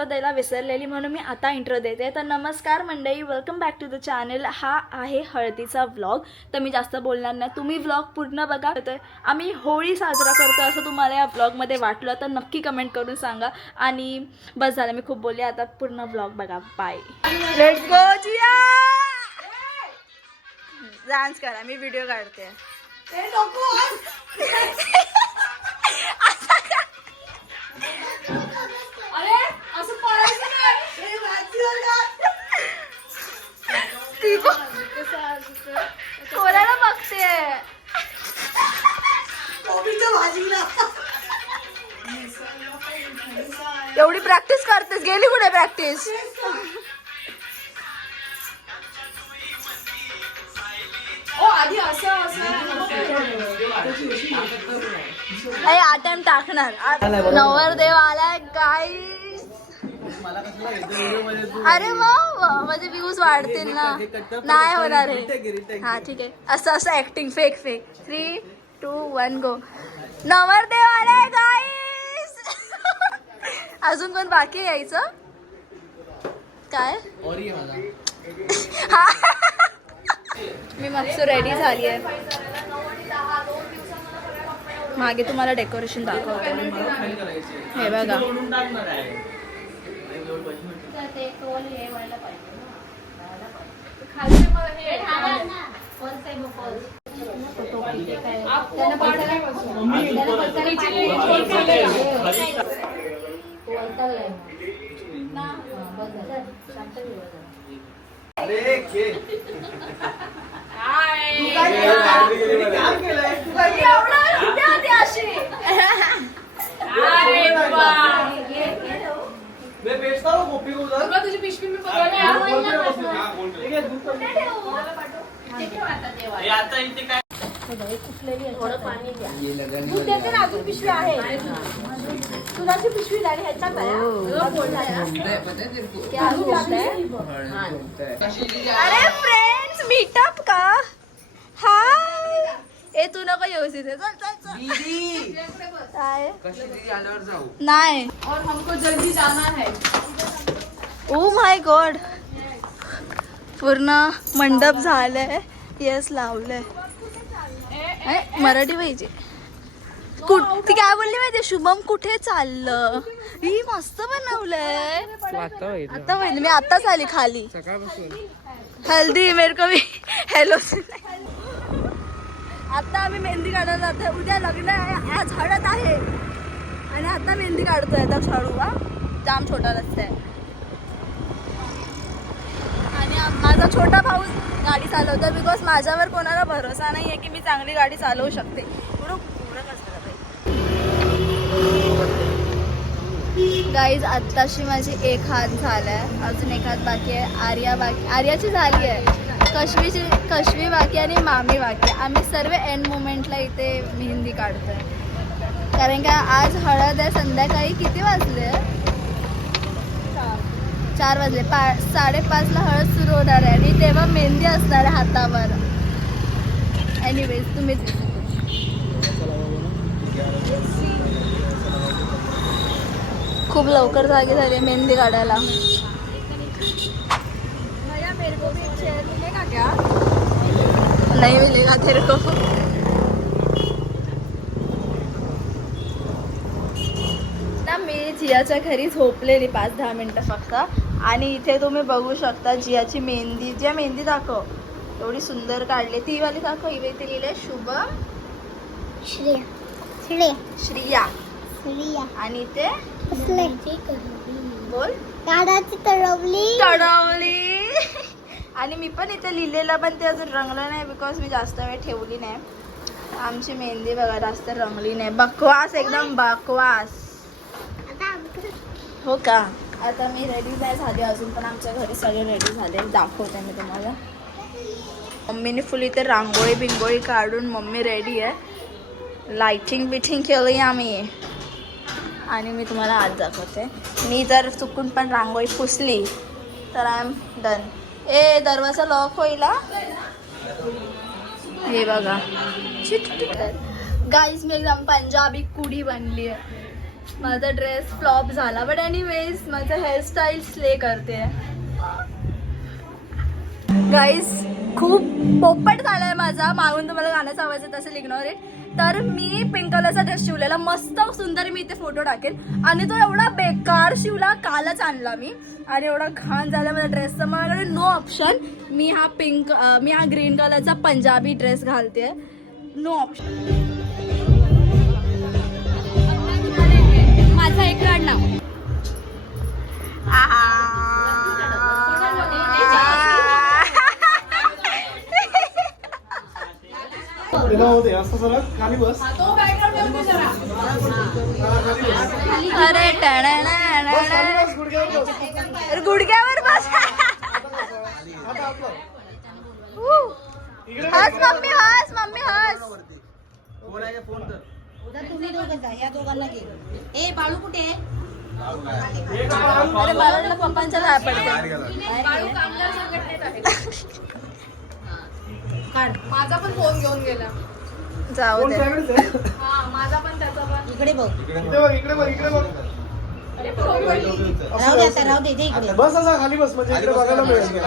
Intro द्यायला विसरलेली म्हणून मी आता इंट्रो देते. तर नमस्कार मंडळी, welcome back to the channel. हा आहे हळदीचा व्लॉग. तर मी जास्त बोलणार नाही, तुम्ही व्लॉग पूर्ण बघा. तर आम्ही होळी साजरा करतो असं तुम्हाला या व्लॉगमध्ये वाटलं तर नक्की कमेंट करून सांगा. आणि बस झालं, मी खूप बोलले, आता पूर्ण व्लॉग बघा. Bye. Let's go Jiya. Dance करा, मी व्हिडिओ काढते. अरे असं पळायचं नाही. कोणाला बघते एवढी प्रॅक्टिस करतेस, गेली कुठे प्रॅक्टिस? आधी आटम टाकणार. नवरदेव आलाय गाईस. अरे मग माझे व्ह्यूज वाढतील ना. नाही होणार आहे. हा ठीक आहे, असं असं ऍक्टिंग फेक फेक. 3, 2, 1 गो. नवरदेव आलाय गाईस. अजून कोण बाकी यायचं काय? मी मस्त रेडी झाली आहे. मागे तुम्हाला डेकोरेशन दाखवते. हे बघा, तुझी पिशवी मी अजून पिशवी आहे. दुधाची पिशवी झाली. अरे फ्रेंड्स, मीटअप का? हाय. ए तू नको येऊस इथे. नाही. और हमको जल्दी जाना है. ओ माय गॉड, पूर्ण मंडप झालंय. येस, लावलंय. मराठी पाहिजे. ती काय बोलली माहिती? शुभम कुठे चाललं? ही मस्त बनवलंय. आता मी आताच आली खाली. हल्दी मेरे को भी हॅलो. आता आम्ही मेहंदी काढायला जातोय. उद्या लग्न आहे, आज हळद आहे आणि आता मेहंदी काढतोय. आता छाडू हा जाम छोटा रस्ता आहे. आणि माझा छोटा भाऊ गाडी चालवतो. बिकॉज माझ्यावर कोणाला भरोसा नाही आहे की मी चांगली गाडी चालवू शकते. गाईज, आत्ताशी माझी एक हात झालाय, अजून एक हात बाकी आहे. आर्याची झाली आहे. कशवी बाकी आणि मामी बाकी. आम्ही सर्व एंड मोमेंटला इथे मेहंदी काढतोय. कारण का आज हळद आहे. संध्याकाळी किती वाजले? 4 वाजले. 5:30ला हळद सुरू होणार आहे आणि तेव्हा मेहंदी असणार आहे हातावर. एनिवेज, तुम्हीच खूप लवकर जागी झाली मेहंदी काढायला. नाही मिलेगा तेरे को. ना मी जियाच्या घरी झोपलेली 5-10 मिनिटं फक्त. आणि इथे तुम्ही बघू शकता जियाची मेहंदी. जिया मेहंदी दाखव. एवढी सुंदर काढली. ती वाली दाखव. इथे लिहिलंय शुभम श्रिया. आणि इथे बोल तडवली. आणि मी पण इथे लिहिलेलं, पण ते अजून रंगलं नाही बिकॉज मी जास्त वेळ ठेवली नाही. आमची मेहंदी बघा जास्त रंगली नाही. बकवास, एकदम बकवास. हो का? आता मी रेडी नाही झाली अजून, पण आमच्या घरी सगळे रेडी झाले. दाखवते मी तुम्हाला. मम्मीने फुल इथे रांगोळी बिंगोळी काढून मम्मी रेडी आहे. लाइटिंग बिटिंग केली आम्ही. आणि मी तुम्हाला आज दाखवते. मी जर चुकून पण रांगोळी पुसली तर आय एम डन. दरवाजा लॉक होईल. हे बघा गाइस, मी एकदम पंजाबी कुडी बनली आहे. माझा ड्रेस फ्लॉप झाला, बट एनिवेज माझं हेअरस्टाईल स्ले करते. गाईज खूप पोपट झालाय माझा, मागून तुम्हाला गाण्याचा आवाज येत असेल, इग्नोर इट. तर मी पिंक कलरचा ड्रेस शिवलेला मस्त सुंदर, मी इथे फोटो टाकेल. आणि तो एवढा बेकार शिवला, कालच आणला मी, आणि एवढा घाण झाला माझा ड्रेसचा. माझ्याकडे नो ऑप्शन, मी हा ग्रीन कलरचा पंजाबी ड्रेस घालते, नो ऑप्शन. माझा एक कार्ड नाव अरे गुडघ्यावर बस. हस मम्मी, हस मम्मी, हस. तुम्ही दोघं जा, या दोघांना घे. ए बाळू कुठे आहे? अरे मला पप्पांच्या लाय पडते. माझा पण फोन घेऊन गेला. जाऊ दे. माझा पण त्याचा पण. इकडे बघ. इकडे बघ. राहू दे आता, राहू दे दे इकडे. बस असा खाली बस, म्हणजे इकडे बघायला मिळेल.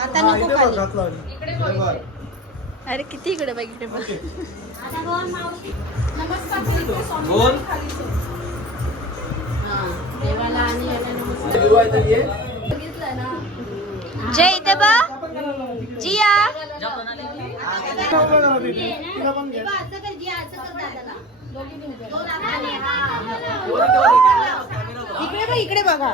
आता नको खाली. इकडे बघ. अरे किती इकडे बघ, इकडे बघ. नमस्कार इकडे समोर खालीच आहे. देवाला आणि याला नमस्कार. बघितलं ना. जय इथे बघ. जिया इकडे बघा.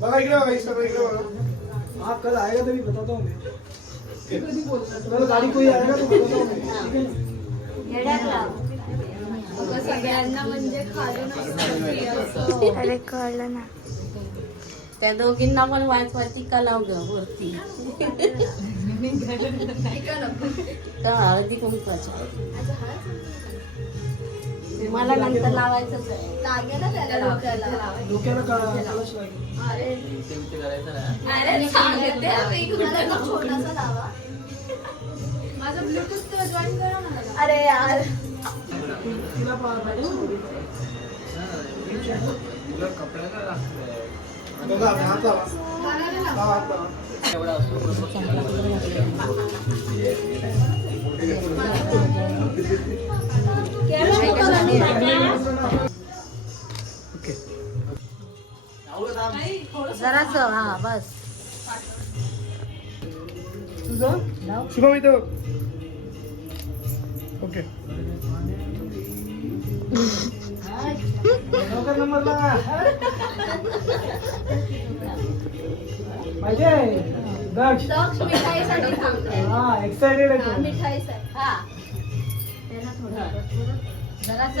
बघा इकडे बघा, इकडे बघा. आप कल आएगा तभी बताता हूँ मैं. कल गाड़ी कोई आएगा तो बताता हूँ मैं. सगळ्यांना म्हणजे खाली अरे कळलं ना. त्या दोघींना पण वाचवायची कला वरती. तर हळदी कुंकवाची मला नंतर लावायचंच आहे. लागेल ना त्याला डोक्याला. डोक्याला कलश लागेल. अरे सांगते मला छोटासा लावा. माझं ब्लूटूथ जॉईन करा मला. अरे यार तिला बघा, हात लावा. लावा, हात लावा. जरास हा बस. शुभम इथं. ओके. लवकर नंबर लावा. पाहिजे दक्ष. दक्ष मिठाईसाठी थांबतोय. हा, एक्साइटेड आहे तो. मिठाईसाठी. हा जरास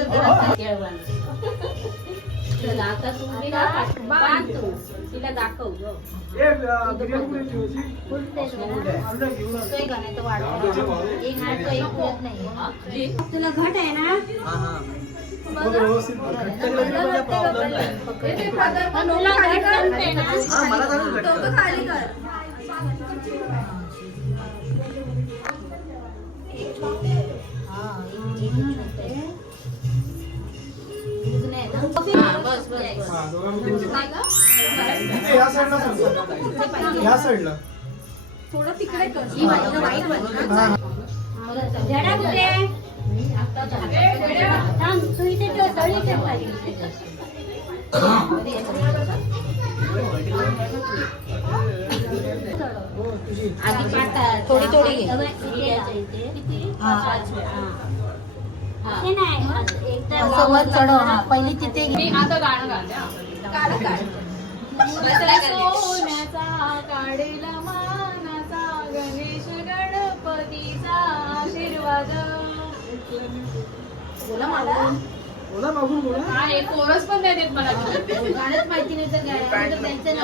केळवण. चला आता तू तिला बांध तू. तिला दाखव ग. ए, बिर्याणी कुठे ठेवायची? आणलं, घेऊन आलो. तोय गाण्याचं वाढव. एक हात तो एक पुरत नाही. तुला घट आहे ना? बघ, व्यवस्थित बघ. तुला घट जमते ना? डोकं खाली कर. हा, बस बस बस. हा, दोघांमध्ये इथे या साईडला सांगतो. या साईडला. थोडं तिकडे कर. ही बाजूला वाईट बाजू. हा. जडा कुठे? थांब, तू इथे ठेव, तळी ठेव खाली. आधी पाता थोडी थोडी घे. असं वर चढव. हा, पहिली तिथे घे. मी आता गाणं गाते. काढ काढ. सोन्याचा काढेला मानाचा गणेश गणपतीचा आशीर्वाद. बोला मला. बोला मागून बोला. हा एक कोरस पण नाही देत मला. गाणंच माहिती नाही तर द्यायचं ना.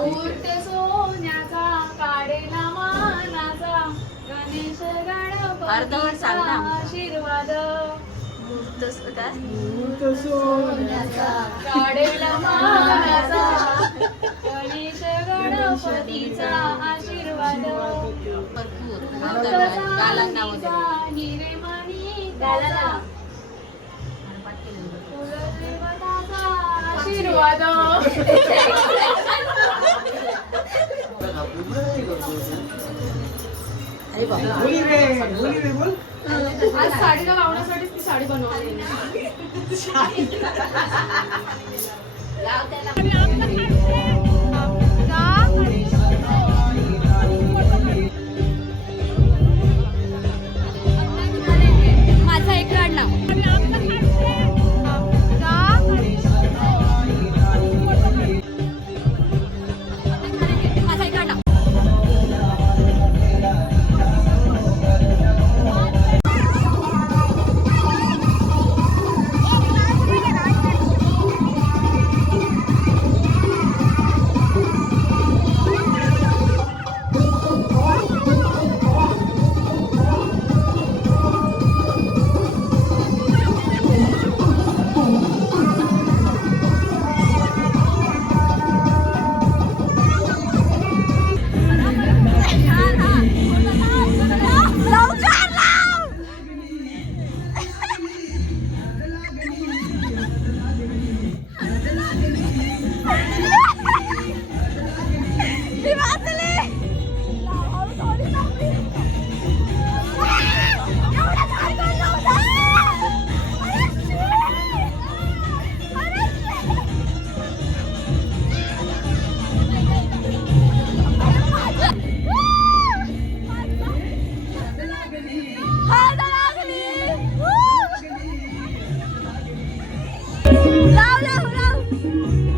उरते सोन्याचा काढेला मानाचा गणेश अर्धवट सांग गणपतीचा ना. आशीर्वाद. तसं काय? मूर्त सोन्याचा. काढेला मानाचा गणेश गणपतीचा आशीर्वाद. गालांना वगैरे. गालांना. आशीर्वाद. अरे बाबा. बोली रे बोल. आज साडीला लावण्यासाठीच ती साडी बनवली. लाव त्याला. माझा एक काढ ना. माझा एक काढ ना.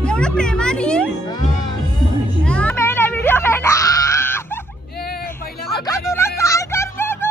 एवढं प्रेमाने व्हिडिओ तुला काय करते तू?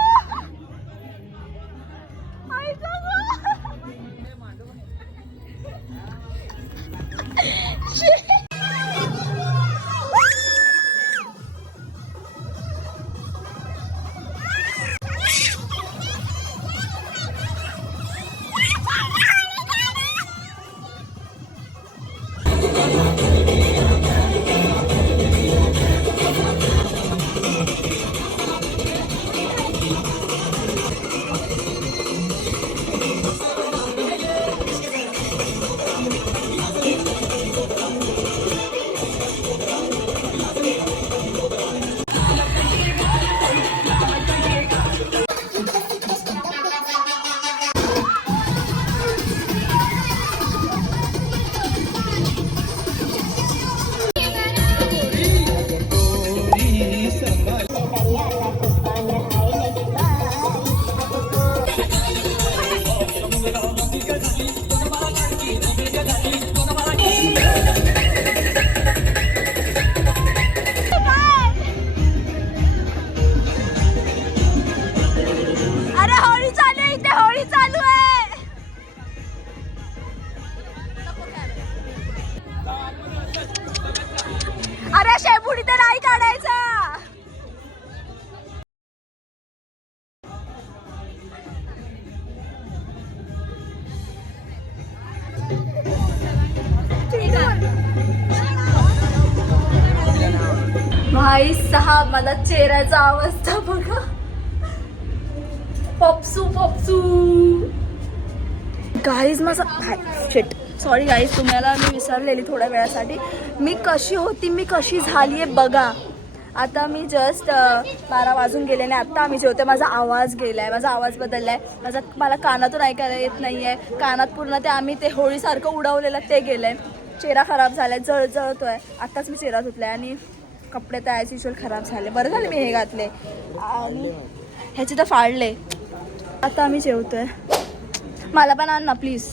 अरे शेपुडी तर नाही काढायचा. भाई साहब माझा चेहऱ्याचा अवस्था बघा. पप्सू पप्सू गाईज माझा शिट सॉरी गाईज तुम्हाला मी विसरलेली थोड्या वेळासाठी. मी कशी होती मी कशी झाली आहे बघा. आता मी जस्ट 12 वाजून गेले आणि आत्ता आम्ही जेवते. माझा आवाज गेला आहे, माझा आवाज बदलला आहे. मला कानातून ऐकायला येत नाही आहे. कानात पूर्ण ते आम्ही ते होळीसारखं उडवलेलं ते गेलं आहे. चेहरा खराब झाला आहे, जळजळतो आहे. आत्ताच मी चेहरा धुतला आहे आणि कपडे तर ॲज युजल खराब झाले. बरं झालं मी हे घातले आणि ह्याचे तर फाडले. आता आम्ही जेवतो आहे. मला पण आण ना प्लीज.